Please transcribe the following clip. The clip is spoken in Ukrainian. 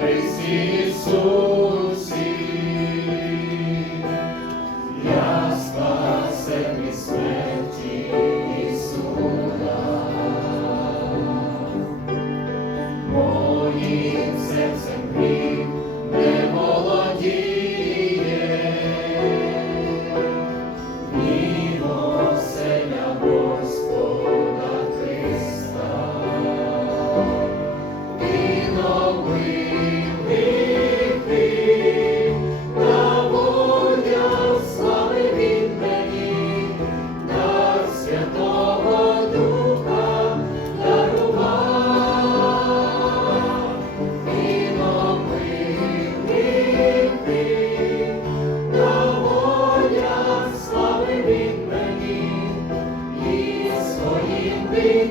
Христі Ісус.